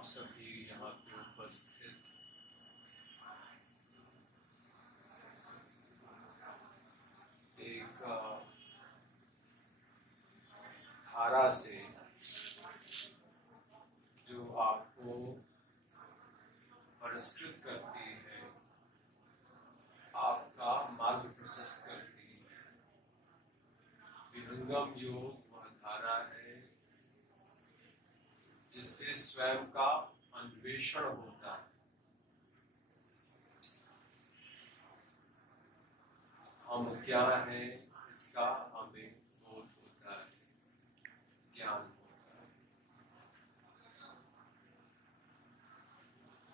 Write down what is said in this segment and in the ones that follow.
आप सभी यहाँ पे उपस्थित एक धारा से जो आपको पुरस्कृत करती है, आपका मार्ग प्रशस्त करती है। विहंगम योग वह धारा है जिससे स्वयं का अन्वेषण होता है। हम क्या हैं इसका हमें बोध होता है, ज्ञान होता है।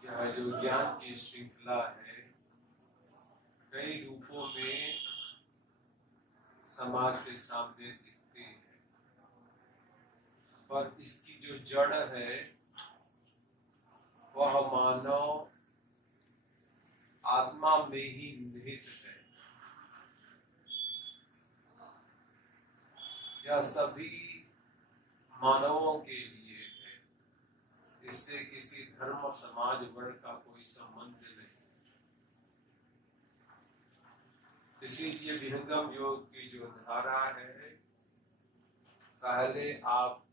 यह जो ज्ञान की श्रृंखला है, कई रूपों में समाज के सामने दिखती है, पर इसकी जो जड़ है वह मानव आत्मा में ही निहित है। यह सभी मानवों के लिए है, इससे किसी धर्म समाज वर्ण का कोई संबंध नहीं। इसीलिए विहंगम योग की जो धारा है, पहले आपके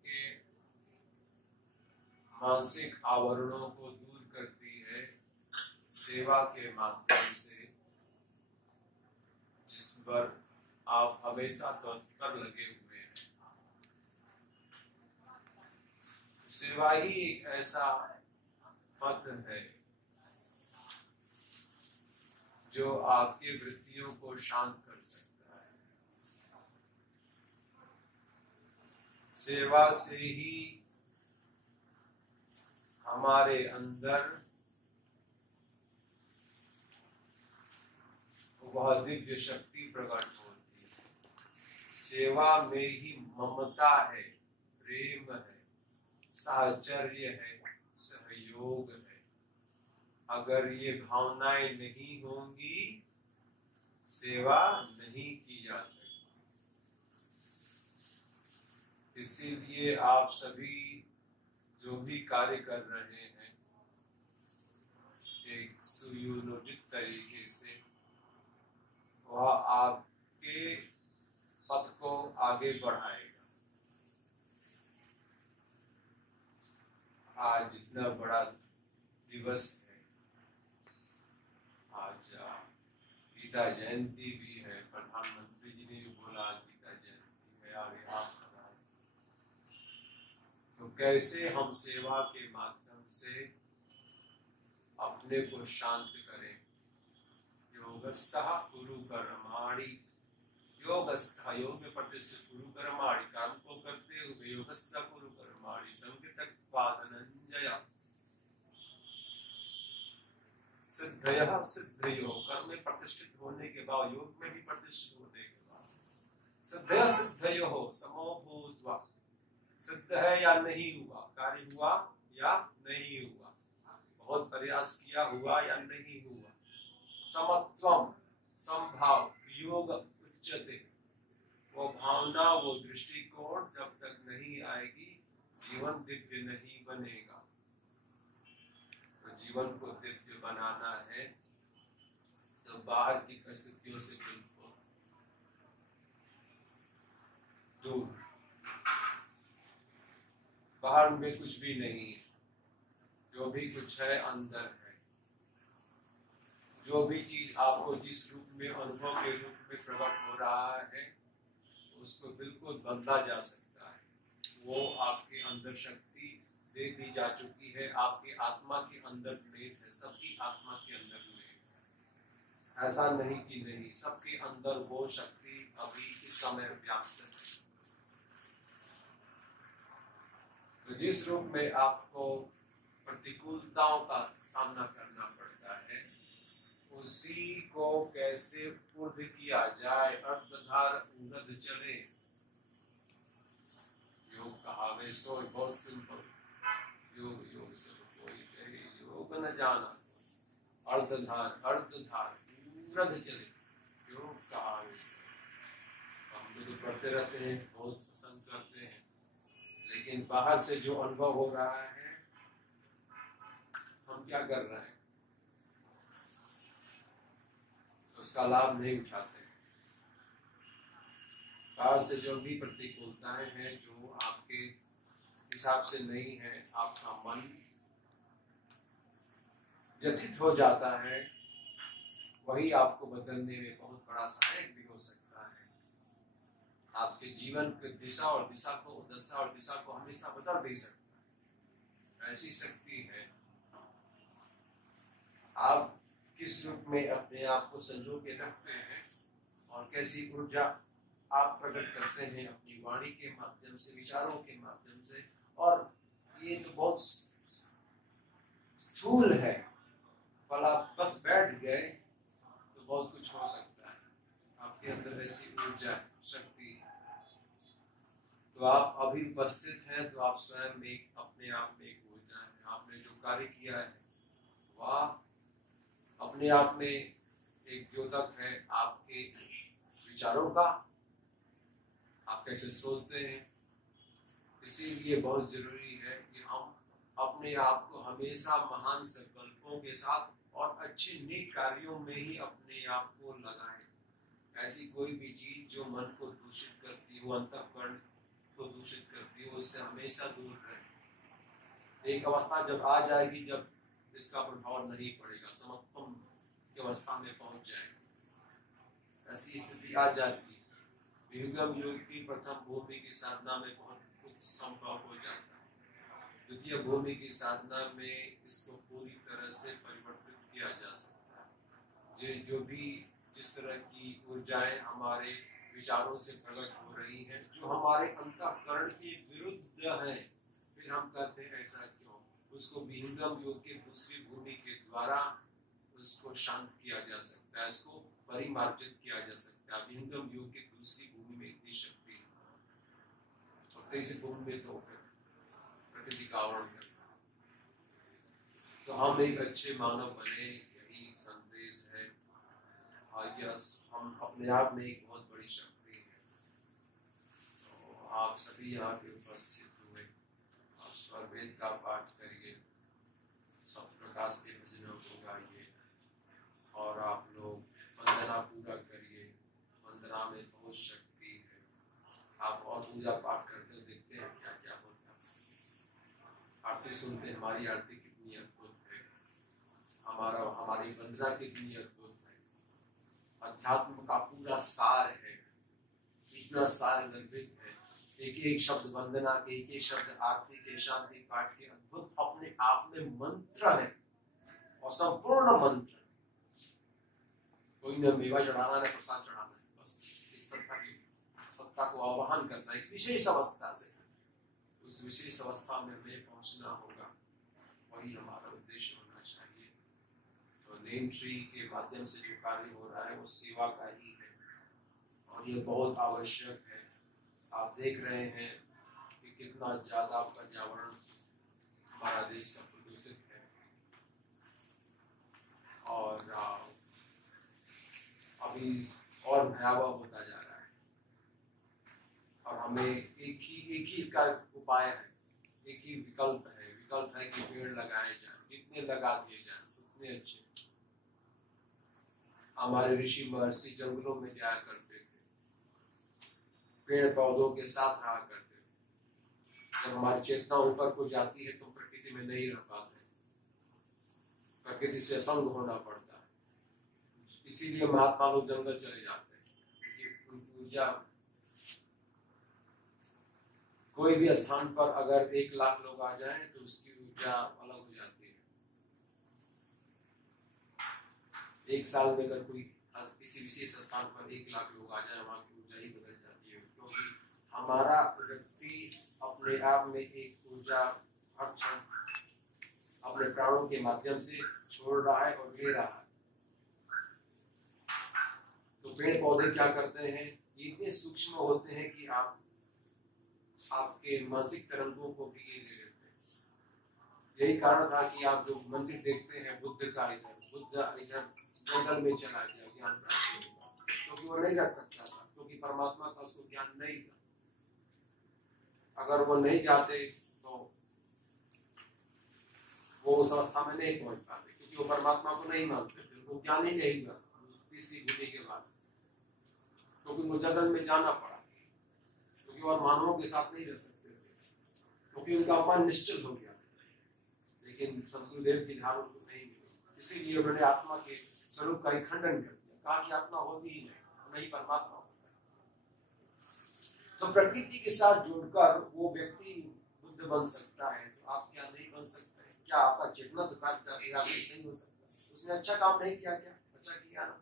मानसिक आवरणों को दूर करती है सेवा के माध्यम से, जिस पर आप हमेशा तत्पर लगे हुए हैं। सेवा ही एक ऐसा पथ है जो आपकी वृत्तियों को शांत कर सकता है। सेवा से ही हमारे अंदर वह दिव्य शक्ति प्रकट होती है। सेवा में ही ममता है, प्रेम है, साहचर्य है, सहयोग है। अगर ये भावनाएं नहीं होंगी, सेवा नहीं की जा सकती। इसीलिए आप सभी जो भी कार्य कर रहे हैं, एक सुयोजित तरीके से वह आपके पथ को आगे बढ़ाएगा। आज जितना बड़ा दिवस है, आज गीता जयंती भी है, प्रधानमंत्री जी ने भी बोला गीता जयंती है, आगे आप कराएं। तो कैसे हम सेवा के माध्यम से अपने को शांत करें। योगस्थः कुरु कर्माणि, योगस्थ योग में प्रतिष्ठित, कुरु कर्माणि काम को करते हुए, योगस्थ कुरु कर्माणि संकितत्वा धनंजय, सिद्धयः सिद्धयो, कर्म में प्रतिष्ठित होने के बाद, योग में भी प्रतिष्ठित होने के बाद, सिद्धयः सिद्धयो समो भूत्वा, सिद्ध है या नहीं हुआ, कार्य हुआ या नहीं हुआ, बहुत प्रयास किया हुआ या नहीं हुआ, समत्वम समभाव योग उच्चते, वो भावना वो दृष्टिकोण जब तक नहीं आएगी, जीवन दिव्य नहीं बनेगा। तो जीवन को दिव्य बनाना है तो बाहर की परिस्थितियों से बिल्कुल दूर। बाहर में कुछ भी नहीं है, जो भी कुछ है अंदर है। जो भी चीज आपको जिस रूप में अनुभव के रूप में प्रकट हो रहा है, उसको बिल्कुल बदला जा सकता है। वो आपके अंदर शक्ति दे दी जा चुकी है, आपकी आत्मा के अंदर निहित है, सबकी आत्मा के अंदर निहित है। ऐसा नहीं कि नहीं, सबके अंदर वो शक्ति अभी इस समय व्याप्त है। तो जिस रूप में आपको प्रतिकूलताओं का सामना करना पड़ता है, उसी को कैसे पूर्ण किया जाए, अर्धधार उंगध चले। योग कहावे सो, बहुत सिंपल। योग योग सब कोई कहे, योग न जाना, अर्धधार अर्धधार उंगध चले, योग कहावे सो। हम तो पढ़ते रहते हैं, बहुत सत्संग करते हैं, लेकिन बाहर से जो अनुभव हो रहा है हम क्या कर रहे हैं, तो उसका लाभ नहीं उठाते हैं। बाहर से जो भी प्रतिकूलताएं हैं जो आपके हिसाब से नहीं है, आपका मन व्यथित हो जाता है, वही आपको बदलने में बहुत बड़ा सहायक भी हो सकता है। आपके जीवन की दशा और दिशा को हमेशा बदल भी सकता है। ऐसी शक्ति है। आप किस रूप में अपने आप को संजो के रखते हैं और कैसी ऊर्जा आप प्रकट करते हैं अपनी वाणी के माध्यम से, विचारों के माध्यम से। और ये तो बहुत स्थूल है, पर आप बस बैठ गए तो बहुत कुछ हो सकता है। आपके अंदर ऐसी ऊर्जा शक्ति है। तो आप अभी उपस्थित हैं तो आप स्वयं में अपने आप में एक ऊर्जा है। आपने जो कार्य किया है वह अपने आप में एक द्योतक है आपके विचारों का, आप कैसे सोचते हैं। इसीलिए बहुत जरूरी है कि हम अपने आप को हमेशा महान संकल्पों के साथ और अच्छे नेक कार्यों में ही अपने आप को लगाएं। ऐसी कोई भी चीज जो मन को दूषित करती हो, अंतःकरण को दूषित करती हो, उससे हमेशा दूर रहें। एक अवस्था जब आ जाएगी जब इसका प्रभाव नहीं पड़ेगा, समत्वम की अवस्था में पहुंच जाएगी। ऐसी स्थिति आ जाती है। विहंगम योग की प्रथम भूमि की साधना में बहुत कुछ संभव हो जाता है। द्वितीय भूमि की साधना में इसको पूरी तरह से परिवर्तित किया जा सकता है। जो भी जिस तरह की ऊर्जाएं हमारे विचारों से प्रकट हो रही हैं, जो हमारे अंतःकरण के विरुद्ध हैं, फिर हम कहते हैं ऐसा क्यों, उसको विहंगम योग के दूसरी भूमि के द्वारा उसको शांत किया जा सकता है, इसको परिमार्जित किया जा सकता है। विहंगम योग की दूसरी भूमि में इतनी शक्ति है और तीसरी भूमि में तो फिर प्रकृति का आवरण है। तो हम एक अच्छे मानव बने, यही संदेश है। और यह हम अपने आप में एक बहुत बड़ी शक्ति है। तो आप सभी यहाँ पे उपस्थित हुए, आप स्वर वेद का पाठ करिए, सब प्रकाश के भजनों को गाइए और आप लोग वंदना पूरा करिए। वंदना में बहुत शक्ति है। आप और पूजा पाठ करते देखते हैं क्या क्या होता है। आरती सुनते हैं, हमारी आरती कितनी अद्भुत है, हमारी वंदना कितनी अद्भुत है। अध्यात्म का पूरा सार है, इतना सार निर्मित है। एक एक शब्द वंदना के, एक एक शब्द आरती के, शांति पाठ के अद्भुत अपने आप में मंत्र है और संपूर्ण मंत्र। कोई न मेवा चढ़ाना न प्रसाद चढ़ाना है, बस एक सत्ता को आवाहन करना एक विशेष अवस्था से। उस विशेष अवस्था में हमें पहुंचना होगा, वही हमारा उद्देश्य होना चाहिए। तो नेम ट्री के माध्यम से जो कार्य हो रहा है वो सेवा का ही है और ये बहुत आवश्यक है। आप देख रहे हैं कि कितना ज्यादा पर्यावरण हमारा देश का प्रदूषित है और अभी और भयावह होता जा रहा है। और हमें एक ही इसका उपाय है, एक ही विकल्प है कि पेड़ लगाए जाए, जितने लगा दिए जाए उतने अच्छे। हमारे ऋषि महर्षि जंगलों में जाया करते थे, पेड़ पौधों के साथ रहा करते थे। जब हमारी चेतना ऊपर को जाती है तो प्रकृति में नहीं रह पाते, प्रकृति से असंग होना पड़ता है। इसीलिए महात्मा लोग जंगल चले जाते हैं, क्योंकि उनकी ऊर्जा, कोई भी स्थान पर अगर 1 लाख लोग आ जाएं तो उसकी ऊर्जा अलग हो जाती है। एक साल में अगर कोई किसी विशेष स्थान पर 1 लाख लोग आ जाए, वहां की ऊर्जा ही बदल जाती है, क्योंकि हमारा व्यक्ति अपने आप में एक ऊर्जा हर क्षण अपने प्राणों के माध्यम से छोड़ रहा है और ले रहा है। तो पेड़ पौधे क्या करते हैं, ये इतने सूक्ष्म होते हैं कि आपके मानसिक तरंगों को भी ये ले लेते हैं। यही कारण था कि आप जो मंदिर देखते हैं बुद्ध इधर जंगल में चला गया ज्ञान प्राप्त होगा, क्योंकि वो नहीं रख सकता था, क्योंकि परमात्मा का उसको ज्ञान नहीं था। अगर वो नहीं जाते तो वो उस अवस्था में नहीं पहुंच पाते, क्योंकि वो परमात्मा को नहीं मानते थे, उनको ज्ञान ही नहीं हुआ तीसरी बुद्धि के बाद, क्योंकि उनको जंगल में जाना पड़ा, क्योंकि और मानवों के साथ नहीं रह सकते थे, क्योंकि उनका मन निश्चल हो गया। लेकिन सदगुरुदेव की ध्यान उनको नहीं मिली, इसीलिए उन्होंने आत्मा के स्वरूप का ही खंडन कर दिया, कहा कि आत्मा होती ही नहीं परमात्मा होता है। तो प्रकृति के साथ जुड़कर वो व्यक्ति बुद्ध बन सकता है, तो आप क्या नहीं बन सकते? क्या आपका चेतना नहीं हो सकता? उसने अच्छा काम नहीं किया, क्या अच्छा किया ना,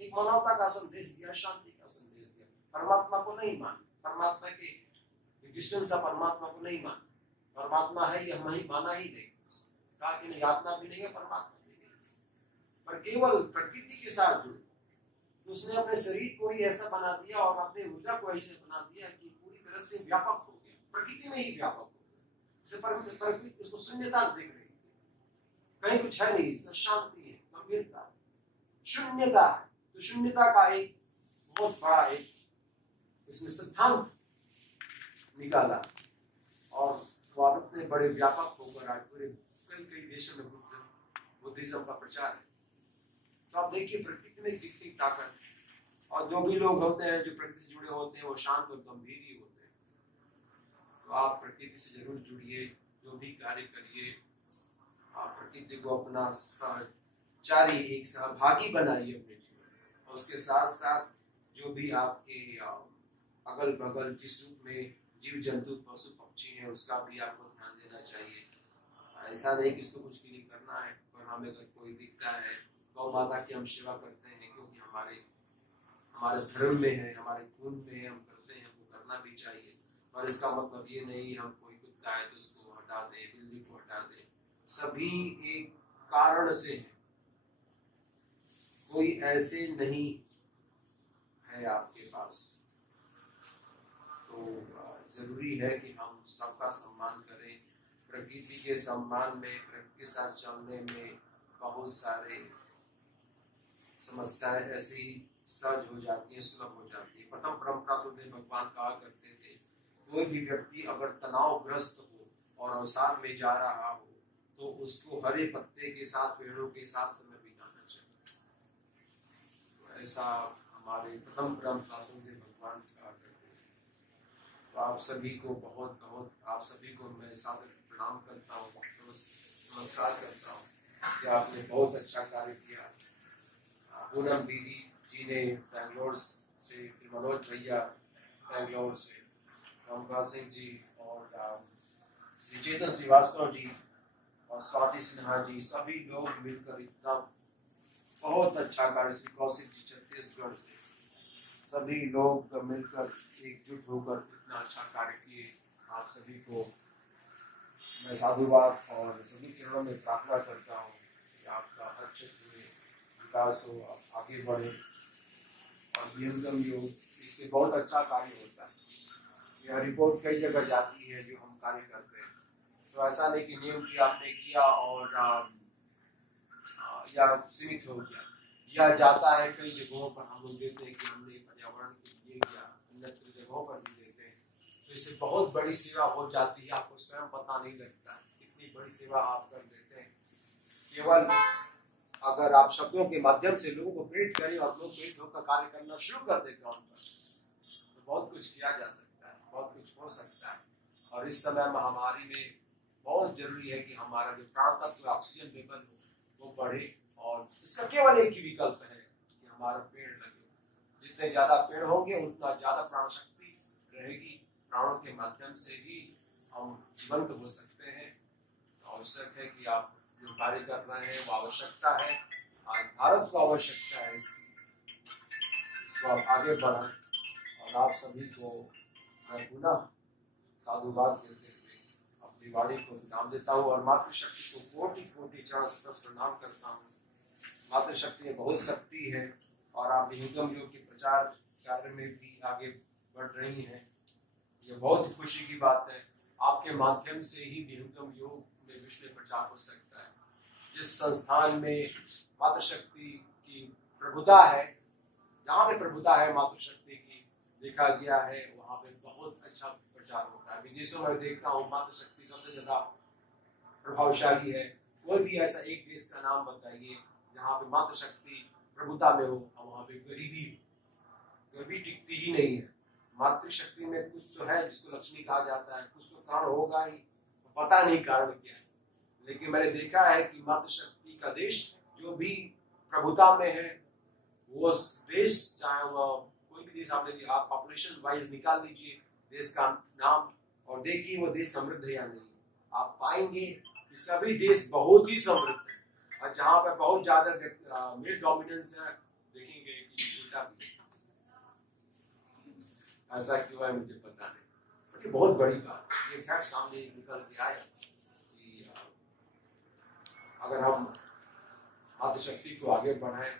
एक मानवता का संदेश दिया, शांति का संदेश दिया। परमात्मा को नहीं मान, परमात्मा के एग्जिस्टेंस ऑफ परमात्मा को नहीं मान, परमात्मा है यह नहीं माना ही नहीं, कहा कि नहीं आत्मा भी नहीं है परमात्मा भी नहीं, पर केवल प्रकृति के साथ जुड़े। तो उसने अपने शरीर को ही ऐसा बना दिया और अपने ऊर्जा को ऐसे बना दिया कि पूरी तरह से व्यापक हो गया, प्रकृति में ही व्यापक हो गया। प्रकृति उसको शून्यता देख रही है, कहीं कुछ है नहीं, शांति है, गंभीरता, शून्यता है। तो शून्यता का एक बहुत बड़ा एक इसने सिद्धांत निकाला और वो इतने बड़े व्यापक होकर आज पूरे कई देशों में बुद्धिज्म का प्रचार है। तो आप देखिए प्रकृति में कितनी ताकत, और जो भी लोग होते हैं जो प्रकृति से जुड़े होते हैं वो शांत और गंभीर ही होते हैं। तो आप प्रकृति से जरूर जुड़िए, जो भी कार्य करिए आप प्रकृति को अपना सहचारी, एक सहभागी बनाइए अपने जीवन में, और उसके साथ साथ जो भी आपके अगल बगल जिस रूप में जीव जंतु पशु पक्षी हैं उसका भी आपको ध्यान देना चाहिए। ऐसा नहीं कि इसको कुछ भी नहीं करना है, पर हमें अगर कोई दिखता है, गौ माता की हम सेवा करते हैं क्योंकि हमारे धर्म में है, हमारे खून में है, हम करते हैं, हमको करना भी चाहिए। और इसका मतलब ये नहीं हम कोई कुत्ता है तो उसको हटा दे, बिल्ली को हटा दे, सभी एक कारण से है, कोई ऐसे नहीं है आपके पास। तो जरूरी है कि हम सबका सम्मान करें। प्रकृति के सम्मान में, प्रकृति के साथ चलने में बहुत सारे समस्याएं ऐसे ही सहज हो जाती है, सुलभ हो जाती है। प्रथम परंपरा सुधे भगवान कहा करते थे, कोई भी व्यक्ति अगर तनावग्रस्त हो और अवसाद में जा रहा हो तो उसको हरे पत्ते के साथ, पेड़ों के साथ समय बिताना चाहिए। तो ऐसा हमारे प्रथम परंपरा सुधे भगवान कहा करते हैं। तो आप सभी को बहुत बहुत, आप सभी को मैं सादर प्रणाम करता हूँ, नमस्कार करता हूँ कि आपने बहुत अच्छा कार्य किया। पूनम दीदी जी ने बेंगलोर से, मनोज भैया बेंगलोर से, रामकाज सिंह जी और श्री चेतन श्रीवास्तव जी और स्वाति सिन्हा जी, सभी लोग मिलकर इतना बहुत अच्छा कार्य, श्री कौशिक जी छत्तीसगढ़ से, सभी लोग मिलकर एकजुट होकर इतना अच्छा कार्य किए। आप सभी को मैं साधुवाद और सभी चरणों में प्रार्थना करता हूँ कि आपका हर क्षेत्र में विकास हो, आप आगे बढ़े। और नियंत्रण योग इससे बहुत अच्छा कार्य होता है। यह रिपोर्ट कई जगह जाती है जो हम कार्य करते हैं, तो ऐसा नहीं कि नियम की आपने किया और या सीमित हो गया, या जाता है कई जगहों पर हम लोग देते हैं कि हमने पर्यावरण के लिए किया, अन्यत्र जगहों पर भी देते हैं, तो इससे बहुत बड़ी सेवा हो जाती है, आपको स्वयं पता नहीं लगता है कितनी बड़ी सेवा आप कर देते हैं। केवल अगर आप शब्दों के माध्यम से लोगों को प्रेरित करें और लोग प्रेरित होकर कार्य करना शुरू कर दें ग्राउंड पर, तो बहुत कुछ किया जा सकता है, बहुत कुछ हो सकता है। और इस समय महामारी में बहुत जरूरी है कि हमारा जो प्राण तत्व ऑक्सीजन लेवल हो वो बढ़े, और इसका केवल एक ही विकल्प है कि हमारा पेड़ लगे। जितने ज्यादा पेड़ होंगे उतना ज्यादा प्राण शक्ति रहेगी, प्राणों के माध्यम से ही हम जीवंत हो सकते हैं। आवश्यक है कि आप जो कार्य कर रहे हैं वो आवश्यकता है, आज भारत को आवश्यकता है इसको आप आगे बढ़ाएं। और आप सभी को मैं पुनः साधुवाद देते हुए अपनी वाणी को विराम देता हूँ और मातृशक्ति को कोटि कोटि चरण स्पर्श प्रणाम करता हूँ। मातृशक्ति में बहुत शक्ति है और आप विहुगम योग के प्रचार कार्य में भी आगे बढ़ रही हैं, ये बहुत खुशी की बात है। आपके माध्यम से ही विहुगम योग में विश्व में प्रचार हो सकता है। जिस संस्थान में मातृशक्ति की प्रभुता है, जहाँ पे प्रभुता है मातृशक्ति की, देखा गया है वहाँ पे बहुत अच्छा प्रचार होता है। विदेशों में देखता हूँ मातृशक्ति सबसे ज्यादा प्रभावशाली है, कोई भी ऐसा एक देश का नाम बताइए जहाँ पे मातृशक्ति प्रभुता में हो और वहाँ पे गरीबी टिकती ही नहीं है। मातृशक्ति में कुछ तो है जिसको लक्ष्मी कहा जाता है, कुछ तो कारण होगा ही, पता नहीं कारण क्या है। लेकिन मैंने देखा है कि मातृशक्ति का देश जो भी प्रभुता में है, वो देश चाहे वह कोई भी देश आप लीजिए, आप पॉपुलेशन वाइज निकाल लीजिए देश का नाम और देखिए वो देश समृद्ध है या नहीं। आप पाएंगे कि सभी देश बहुत ही समृद्ध है, और जहाँ पर बहुत ज्यादा मेल डोमिनेंस है देखेंगे कि उल्टा भी ऐसा क्यों है मुझे पता नहीं, बट ये बहुत बड़ी बात है। ये फैक्ट सामने निकल के आया कि अगर हम मातृशक्ति को आगे बढ़ाएं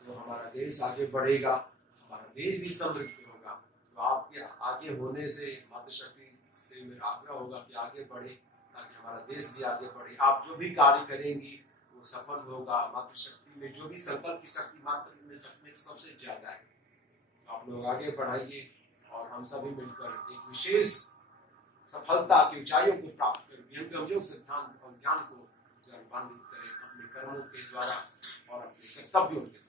तो हमारा देश आगे बढ़ेगा, हमारा देश भी समृद्ध होगा। तो आपके आगे होने से मातृशक्ति से मेरा आग्रह होगा कि आगे बढ़े ताकि हमारा देश भी आगे बढ़े। आप जो भी कार्य करेंगी वो सफल होगा। मातृशक्ति में जो भी संकल्प की शक्ति मातृ में सबसे ज्यादा है। आप लोग आगे बढ़ाइए और हम सभी मिलकर एक विशेष सफलता की ऊंचाइयों को प्राप्त करें। हम योग सिद्धांत और ज्ञान को रूपांतरित करें अपने कर्मों के द्वारा और अपने कर्तव्यों के द्वारा।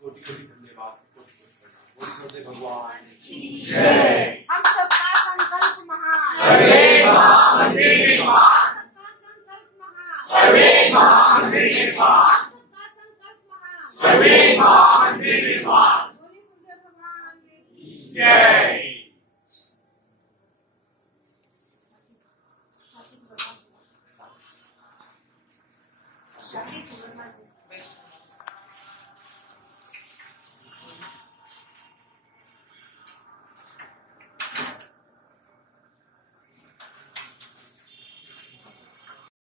कोटि कोटि धन्यवाद, कोटि कोटि प्रणाम। बोल सदे भगवान की जय। हम सबका संकल्प महान, सर्वे महामंदिर निर्माण, सबका संकल्प महान, सर्वे महामंदिर निर्माण, सबका संकल्प महान। सर्वे महामंदिर निर्माण। बोलिए सूर्य भगवान की जय।